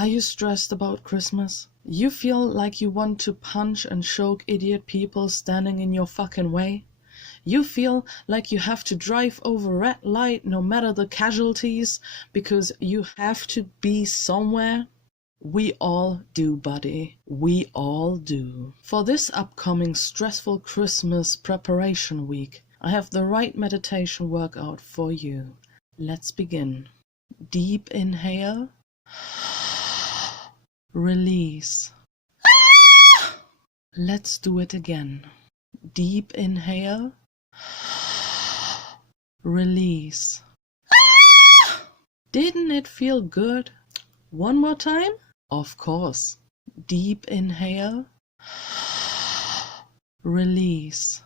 Are you stressed about Christmas? You feel like you want to punch and choke idiot people standing in your fucking way? You feel like you have to drive over red light no matter the casualties because you have to be somewhere? We all do, buddy. We all do. For this upcoming stressful Christmas preparation week, I have the right meditation workout for you. Let's begin. Deep inhale. Release. Let's do it again. Deep inhale. Release. Didn't it feel good? One more time? Of course. Deep inhale. Release.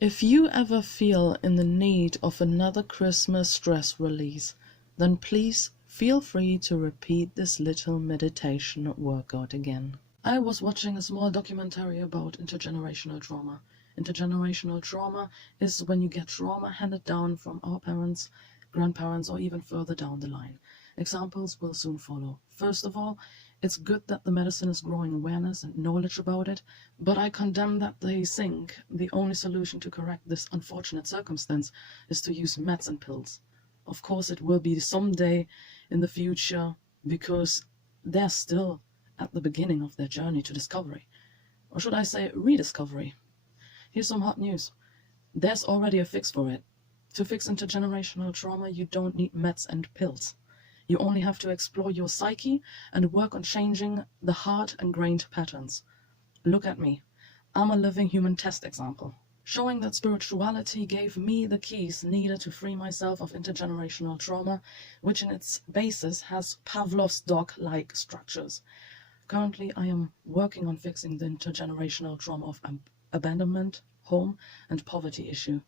If you ever feel in the need of another Christmas stress release, then please feel free to repeat this little meditation workout again. I was watching a small documentary about intergenerational trauma. Intergenerational trauma is when you get trauma handed down from our parents, grandparents, or even further down the line. Examples will soon follow. First of all, it's good that the medicine is growing awareness and knowledge about it, but I condemn that they think the only solution to correct this unfortunate circumstance is to use meds and pills. Of course, it will be someday in the future because they're still at the beginning of their journey to discovery. Or should I say rediscovery? Here's some hot news. There's already a fix for it. To fix intergenerational trauma, you don't need meds and pills. You only have to explore your psyche and work on changing the hard-ingrained patterns. Look at me. I'm a living human test example, showing that spirituality gave me the keys needed to free myself of intergenerational trauma, which in its basis has Pavlov's dog-like structures. Currently, I am working on fixing the intergenerational trauma of abandonment, home, and poverty issue.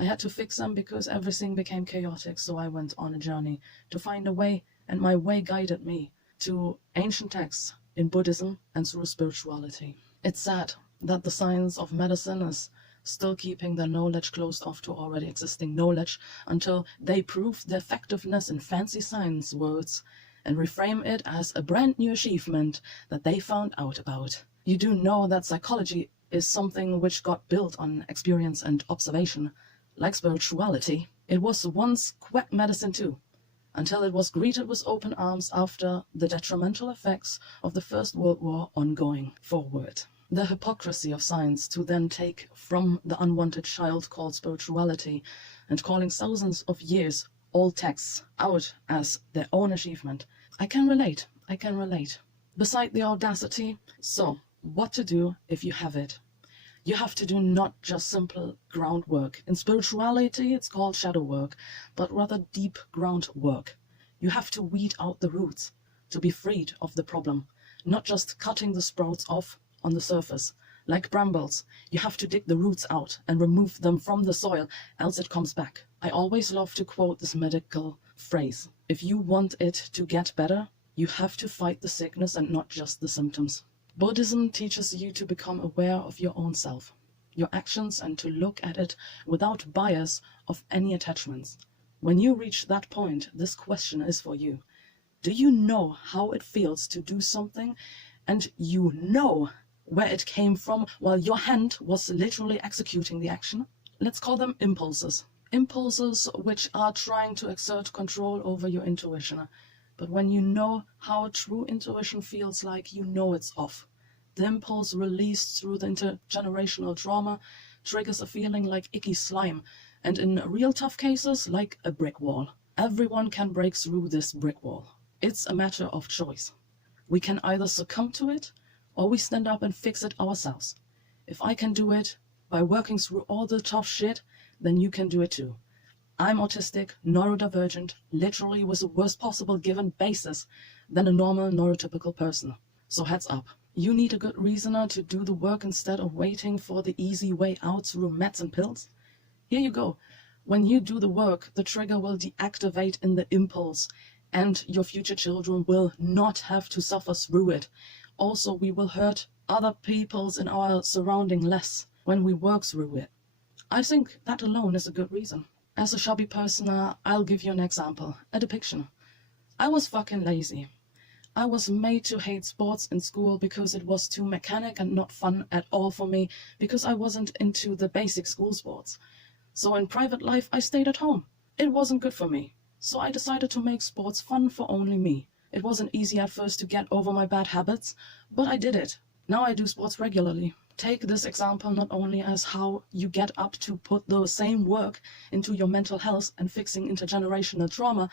I had to fix them because everything became chaotic, so I went on a journey to find a way, and my way guided me to ancient texts in Buddhism and through spirituality. It's sad that the science of medicine is still keeping their knowledge closed off to already existing knowledge until they prove their effectiveness in fancy science words and reframe it as a brand new achievement that they found out about. You do know that psychology is something which got built on experience and observation. Like spirituality, it was once quack medicine too, until it was greeted with open arms after the detrimental effects of the First World War ongoing forward. The hypocrisy of science to then take from the unwanted child called spirituality and calling thousands of years old texts out as their own achievement. I can relate. Beside the audacity, so what to do if you have it? You have to do not just simple groundwork. In spirituality, it's called shadow work, but rather deep groundwork. You have to weed out the roots to be freed of the problem, not just cutting the sprouts off on the surface. Like brambles, you have to dig the roots out and remove them from the soil, else it comes back. I always love to quote this medical phrase. If you want it to get better, you have to fight the sickness and not just the symptoms. Buddhism teaches you to become aware of your own self, your actions, and to look at it without bias of any attachments. When you reach that point, this question is for you. Do you know how it feels to do something and you know where it came from while your hand was literally executing the action? Let's call them impulses. Impulses which are trying to exert control over your intuition. But when you know how true intuition feels like, you know it's off. The impulse released through the intergenerational trauma triggers a feeling like icky slime, and in real tough cases, like a brick wall. Everyone can break through this brick wall. It's a matter of choice. We can either succumb to it, or we stand up and fix it ourselves. If I can do it by working through all the tough shit, then you can do it too. I'm autistic, neurodivergent, literally with the worst possible given basis than a normal neurotypical person. So heads up. You need a good reasoner to do the work instead of waiting for the easy way out through meds and pills. Here you go. When you do the work, the trigger will deactivate in the impulse, and your future children will not have to suffer through it. Also, we will hurt other peoples in our surrounding less when we work through it. I think that alone is a good reason. As a shabby person, I'll give you an example, a depiction. I was fucking lazy. I was made to hate sports in school because it was too mechanic and not fun at all for me, because I wasn't into the basic school sports. So in private life, I stayed at home. It wasn't good for me. So I decided to make sports fun for only me. It wasn't easy at first to get over my bad habits, but I did it. Now I do sports regularly. Take this example not only as how you get up to put the same work into your mental health and fixing intergenerational trauma,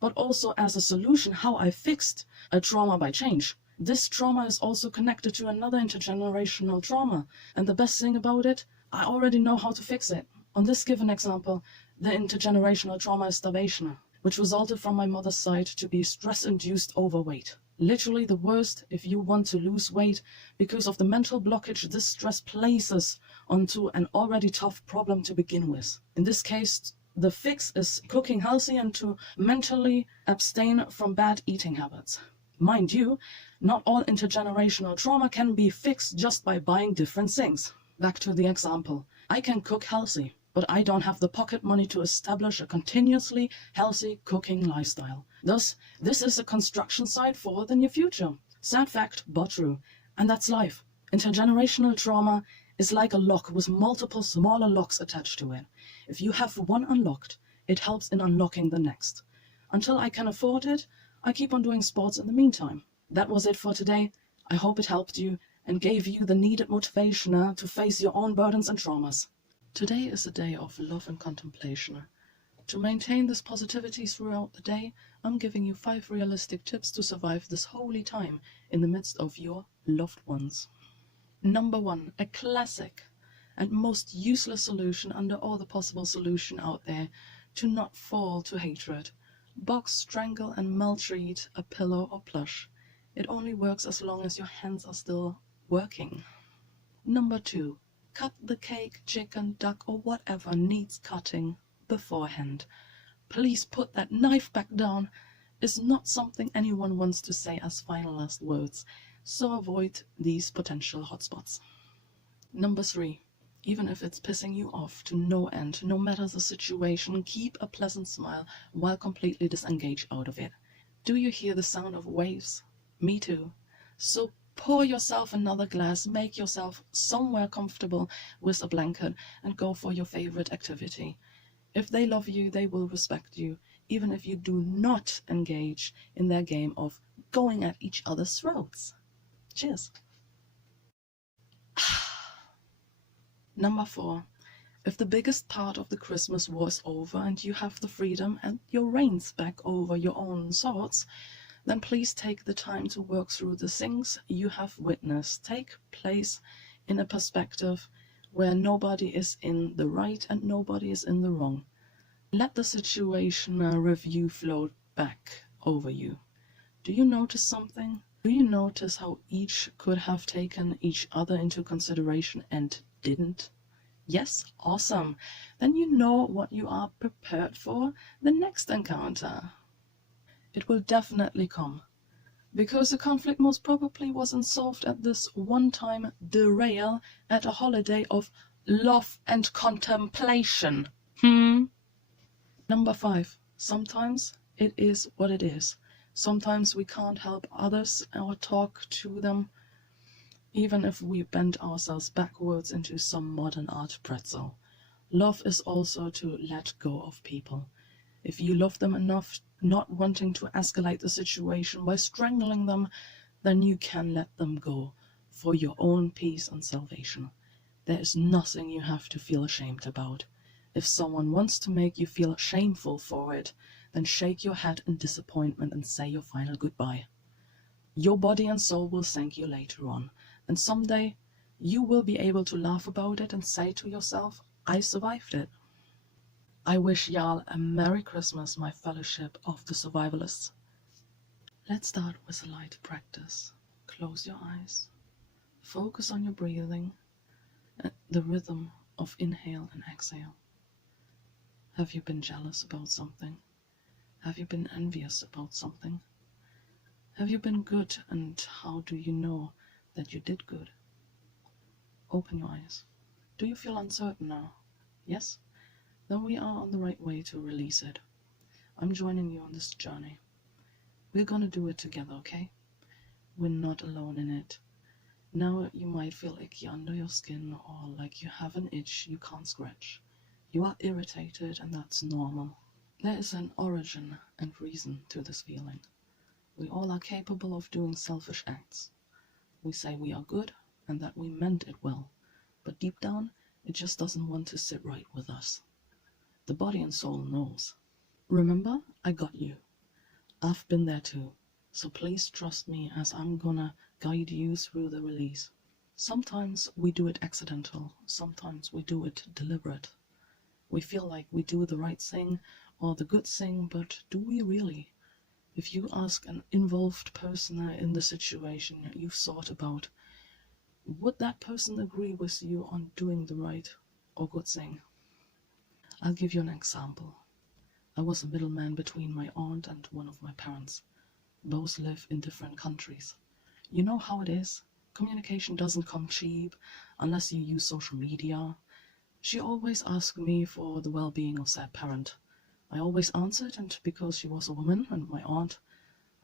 but also as a solution how I fixed a trauma by change. This trauma is also connected to another intergenerational trauma, and the best thing about it, I already know how to fix it. On this given example, the intergenerational trauma is starvation, which resulted from my mother's side to be stress-induced overweight. Literally the worst if you want to lose weight because of the mental blockage this stress places onto an already tough problem to begin with. In this case, the fix is cooking healthy and to mentally abstain from bad eating habits. Mind you, not all intergenerational trauma can be fixed just by buying different things. Back to the example. I can cook healthy, but I don't have the pocket money to establish a continuously healthy cooking lifestyle. Thus, this is a construction site for the near future. Sad fact, but true. And that's life. Intergenerational trauma is like a lock with multiple smaller locks attached to it. If you have one unlocked, it helps in unlocking the next. Until I can afford it, I keep on doing sports in the meantime. That was it for today. I hope it helped you and gave you the needed motivation to face your own burdens and traumas. Today is a day of love and contemplation. To maintain this positivity throughout the day, I'm giving you 5 realistic tips to survive this holy time in the midst of your loved ones. Number 1, a classic and most useless solution under all the possible solution out there to not fall to hatred. Box, strangle and maltreat a pillow or plush. It only works as long as your hands are still working. Number 2, cut the cake, chicken, duck or whatever needs cutting beforehand. Please put that knife back down is not something anyone wants to say as final last words, so avoid these potential hotspots. Number 3, even if it's pissing you off to no end, no matter the situation, keep a pleasant smile while completely disengaged out of it. Do you hear the sound of waves? Me too. So pour yourself another glass, make yourself somewhere comfortable with a blanket and go for your favorite activity. If they love you, they will respect you, even if you do not engage in their game of going at each other's throats. Cheers. Number 4, if the biggest part of the Christmas war is over and you have the freedom and your reins back over your own thoughts, then please take the time to work through the things you have witnessed. Take place in a perspective where nobody is in the right and nobody is in the wrong. Let the situation review float back over you. Do you notice something? Do you notice how each could have taken each other into consideration and didn't? Yes? Awesome. Then you know what you are prepared for the next encounter. It will definitely come, because the conflict most probably wasn't solved at this one-time derail at a holiday of love and contemplation. Number 5, sometimes it is what it is. Sometimes we can't help others or talk to them, even if we bend ourselves backwards into some modern art pretzel. Love is also to let go of people. If you love them enough, not wanting to escalate the situation by strangling them, then you can let them go for your own peace and salvation. There is nothing you have to feel ashamed about. If someone wants to make you feel shameful for it, then shake your head in disappointment and say your final goodbye. Your body and soul will thank you later on, and someday you will be able to laugh about it and say to yourself, I survived it. I wish y'all a Merry Christmas, my fellowship of the survivalists. Let's start with a light practice. Close your eyes. Focus on your breathing, the rhythm of inhale and exhale. Have you been jealous about something? Have you been envious about something? Have you been good, and how do you know that you did good? Open your eyes. Do you feel uncertain now? Yes? Then we are on the right way to release it. I'm joining you on this journey. We're gonna do it together, okay? We're not alone in it. Now you might feel icky under your skin or like you have an itch you can't scratch. You are irritated and that's normal. There is an origin and reason to this feeling. We all are capable of doing selfish acts. We say we are good and that we meant it well, but deep down it just doesn't want to sit right with us. The body and soul knows. Remember, I got you. I've been there too. So please trust me as I'm gonna guide you through the release. Sometimes we do it accidental, sometimes we do it deliberate. We feel like we do the right thing or the good thing, but do we really? If you ask an involved person in the situation you've thought about, would that person agree with you on doing the right or good thing? I'll give you an example. I was a middleman between my aunt and one of my parents. Both live in different countries. You know how it is. Communication doesn't come cheap unless you use social media. She always asked me for the well-being of said parent. I always answered, and because she was a woman and my aunt,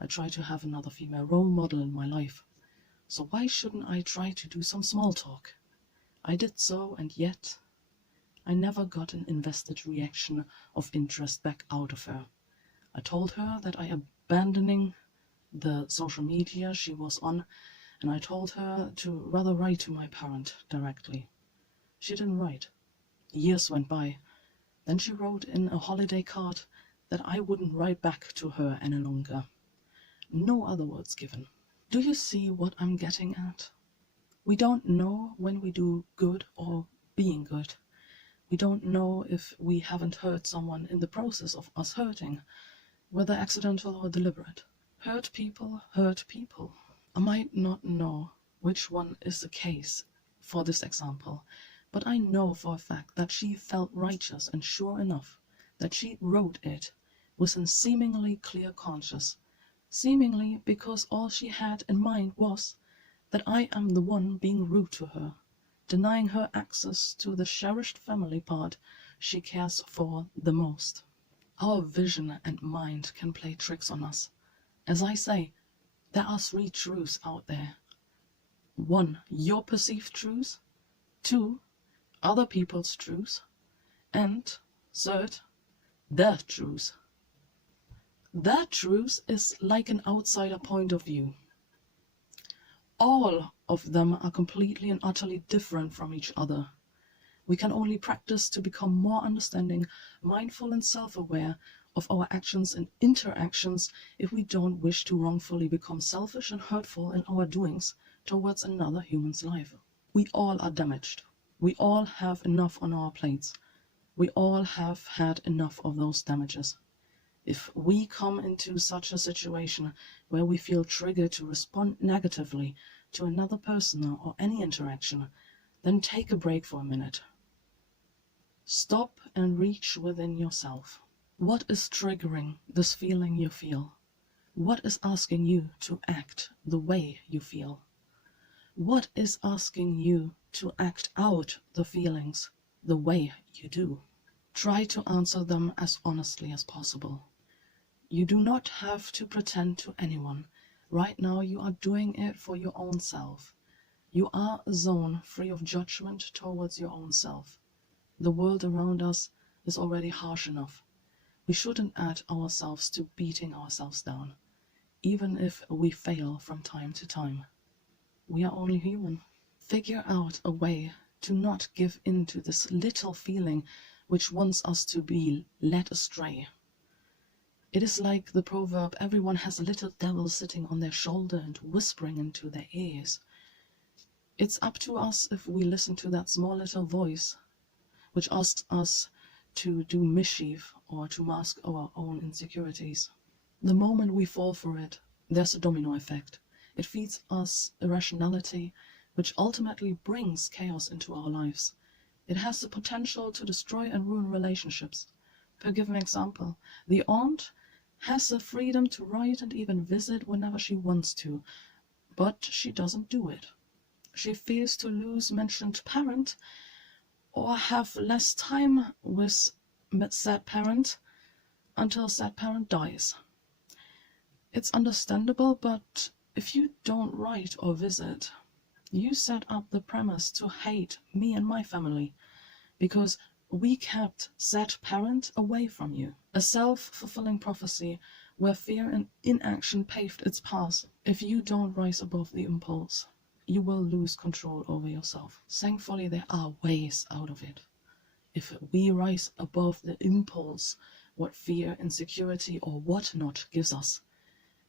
I tried to have another female role model in my life. So why shouldn't I try to do some small talk? I did so, and yet I never got an invested reaction of interest back out of her. I told her that I abandoning the social media she was on, and I told her to rather write to my parent directly. She didn't write. Years went by. Then she wrote in a holiday card that I wouldn't write back to her any longer. No other words given. Do you see what I'm getting at? We don't know when we do good or being good. We don't know if we haven't hurt someone in the process of us hurting, whether accidental or deliberate. Hurt people hurt people. I might not know which one is the case for this example, but I know for a fact that she felt righteous and sure enough that she wrote it with a seemingly clear conscience, seemingly because all she had in mind was that I am the one being rude to her, denying her access to the cherished family part she cares for the most. Our vision and mind can play tricks on us. As I say, there are 3 truths out there. 1, your perceived truth. 2, other people's truth. And 3rd, their truth. Their truth is like an outsider point of view. All of them are completely and utterly different from each other. We can only practice to become more understanding, mindful and self-aware of our actions and interactions if we don't wish to wrongfully become selfish and hurtful in our doings towards another human's life. We all are damaged. We all have enough on our plates. We all have had enough of those damages. If we come into such a situation where we feel triggered to respond negatively to another person or any interaction, then take a break for a minute. Stop and reach within yourself. What is triggering this feeling you feel? What is asking you to act the way you feel? What is asking you to act out the feelings the way you do? Try to answer them as honestly as possible. You do not have to pretend to anyone. Right now you are doing it for your own self. You are a zone free of judgment towards your own self. The world around us is already harsh enough. We shouldn't add ourselves to beating ourselves down, even if we fail from time to time. We are only human. Figure out a way to not give in to this little feeling which wants us to be led astray. It is like the proverb, everyone has a little devil sitting on their shoulder and whispering into their ears. It's up to us if we listen to that small little voice which asks us to do mischief or to mask our own insecurities. The moment we fall for it, there's a domino effect. It feeds us irrationality, which ultimately brings chaos into our lives. It has the potential to destroy and ruin relationships. To give an example, the aunt has the freedom to write and even visit whenever she wants to, but she doesn't do it. She fears to lose mentioned parent or have less time with said parent until said parent dies. It's understandable, but if you don't write or visit, you set up the premise to hate me and my family, because we kept said parent away from you. A self-fulfilling prophecy where fear and inaction paved its path. If you don't rise above the impulse, you will lose control over yourself. Thankfully, there are ways out of it. If we rise above the impulse, what fear, insecurity, or whatnot gives us,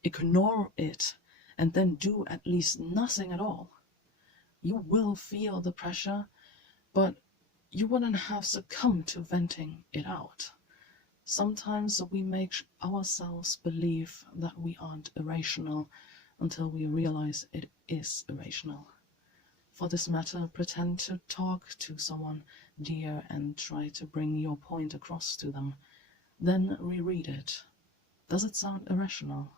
ignore it, and then do at least nothing at all, you will feel the pressure, but you wouldn't have succumbed to venting it out. Sometimes we make ourselves believe that we aren't irrational until we realize it is irrational. For this matter, pretend to talk to someone dear and try to bring your point across to them. Then reread it. Does it sound irrational?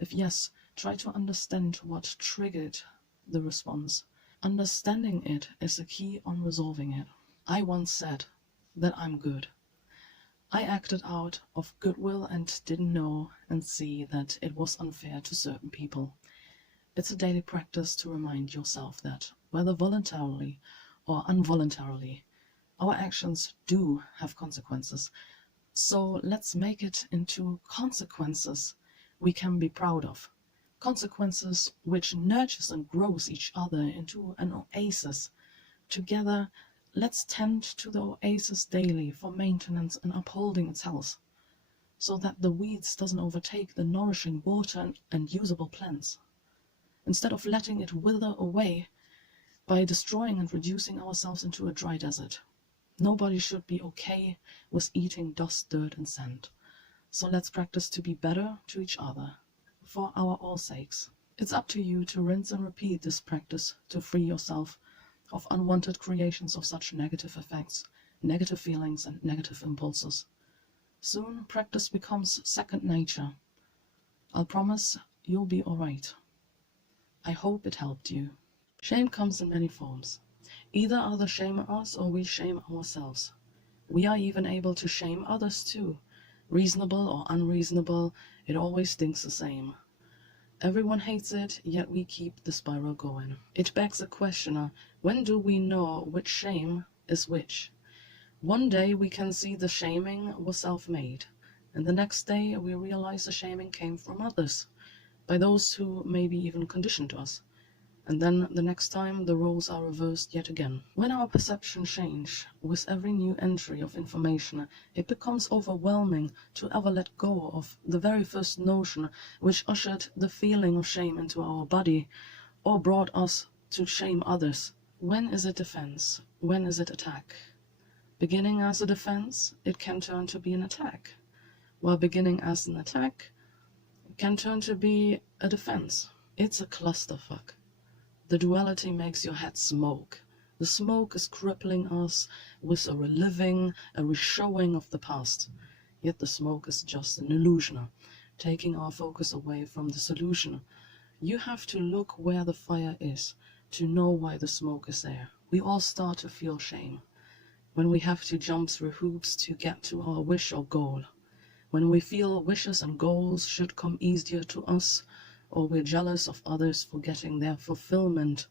If yes, try to understand what triggered the response. Understanding it is a key on resolving it. I once said that I'm good. I acted out of goodwill and didn't know and see that it was unfair to certain people. It's a daily practice to remind yourself that, whether voluntarily or involuntarily, our actions do have consequences. So let's make it into consequences we can be proud of. Consequences which nurtures and grows each other into an oasis. Together, let's tend to the oasis daily for maintenance and upholding its health, so that the weeds doesn't overtake the nourishing water and usable plants. Instead of letting it wither away by destroying and reducing ourselves into a dry desert. Nobody should be okay with eating dust, dirt, and sand. So let's practice to be better to each other, for our all sakes. It's up to you to rinse and repeat this practice to free yourself of unwanted creations of such negative effects, negative feelings, and negative impulses. Soon, practice becomes second nature. I'll promise you'll be alright. I hope it helped you. Shame comes in many forms. Either others shame us or we shame ourselves. We are even able to shame others too. Reasonable or unreasonable, it always stings the same. Everyone hates it, yet we keep the spiral going. It begs a question, when do we know which shame is which? One day we can see the shaming was self-made, and the next day we realize the shaming came from others, by those who maybe even conditioned us. And then the next time the roles are reversed yet again. When our perceptions change with every new entry of information, it becomes overwhelming to ever let go of the very first notion which ushered the feeling of shame into our body or brought us to shame others. When is it defense? When is it attack? Beginning as a defense, it can turn to be an attack, while beginning as an attack can turn to be a defense. It's a clusterfuck. The duality makes your head smoke. The smoke is crippling us with a reliving, a reshowing of the past. Yet the smoke is just an illusion, taking our focus away from the solution. You have to look where the fire is to know why the smoke is there. We all start to feel shame when we have to jump through hoops to get to our wish or goal. When we feel wishes and goals should come easier to us, or we're jealous of others for getting their fulfillment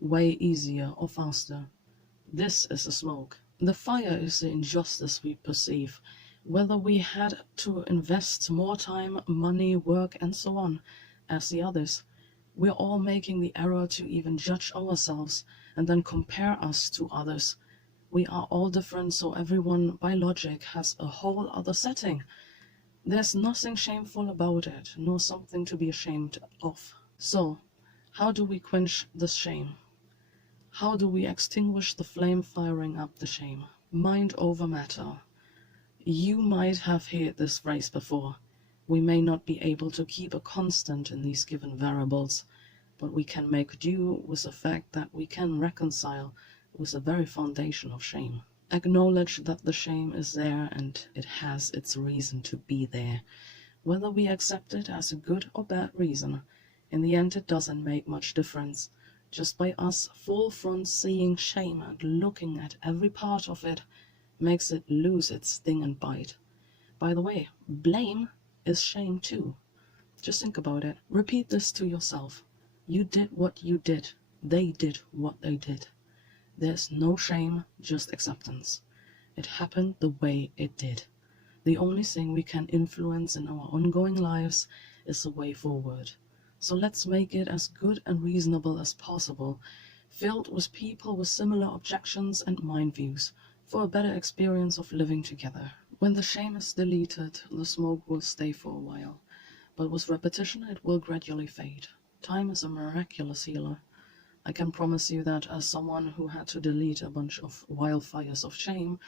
way easier or faster. This is the smoke. The fire is the injustice we perceive. Whether we had to invest more time, money, work, and so on as the others, we're all making the error to even judge ourselves and then compare us to others. We are all different, so everyone by logic has a whole other setting. There's nothing shameful about it, nor something to be ashamed of. So, how do we quench this shame? How do we extinguish the flame firing up the shame? Mind over matter. You might have heard this phrase before. We may not be able to keep a constant in these given variables, but we can make do with the fact that we can reconcile with the very foundation of shame. Acknowledge that the shame is there and it has its reason to be there. Whether we accept it as a good or bad reason, in the end it doesn't make much difference. Just by us full front seeing shame and looking at every part of it makes it lose its sting and bite. By the way, blame is shame too. Just think about it. Repeat this to yourself. You did what you did. They did what they did. There's no shame, just acceptance. It happened the way it did. The only thing we can influence in our ongoing lives is the way forward. So let's make it as good and reasonable as possible, filled with people with similar objections and mind views, for a better experience of living together. When the shame is deleted, the smoke will stay for a while, but with repetition it will gradually fade. Time is a miraculous healer. I can promise you that as someone who had to delete a bunch of wildfires of shame,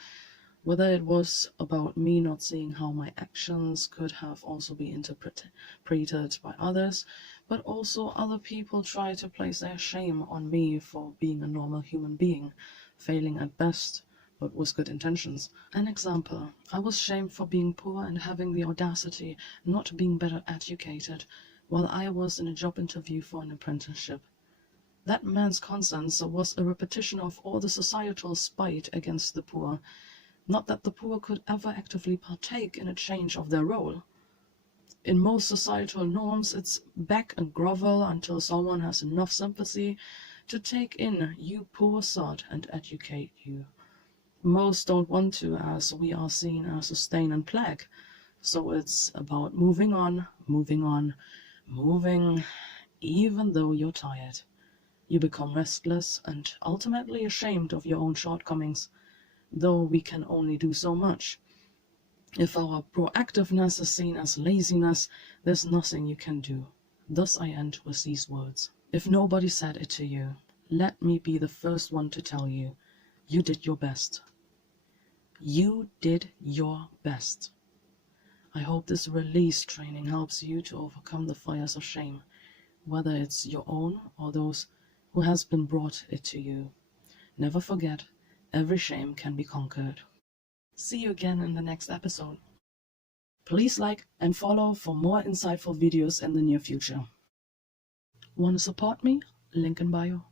whether it was about me not seeing how my actions could have also been interpreted by others, but also other people try to place their shame on me for being a normal human being, failing at best, but with good intentions. An example, I was shamed for being poor and having the audacity not being better educated, while I was in a job interview for an apprenticeship. That man's conscience was a repetition of all the societal spite against the poor. Not that the poor could ever actively partake in a change of their role. In most societal norms, it's beg and grovel until someone has enough sympathy to take in you poor sod and educate you. Most don't want to, as we are seen as a stain and plague. So it's about moving on, moving, even though you're tired. You become restless and ultimately ashamed of your own shortcomings, though we can only do so much. If our proactiveness is seen as laziness, there's nothing you can do. Thus I end with these words. If nobody said it to you, let me be the first one to tell you, you did your best. You did your best. I hope this release training helps you to overcome the fires of shame, whether it's your own or those who has been brought it to you. Never forget, every shame can be conquered. See you again in the next episode. Please like and follow for more insightful videos in the near future. Want to support me? Link in bio.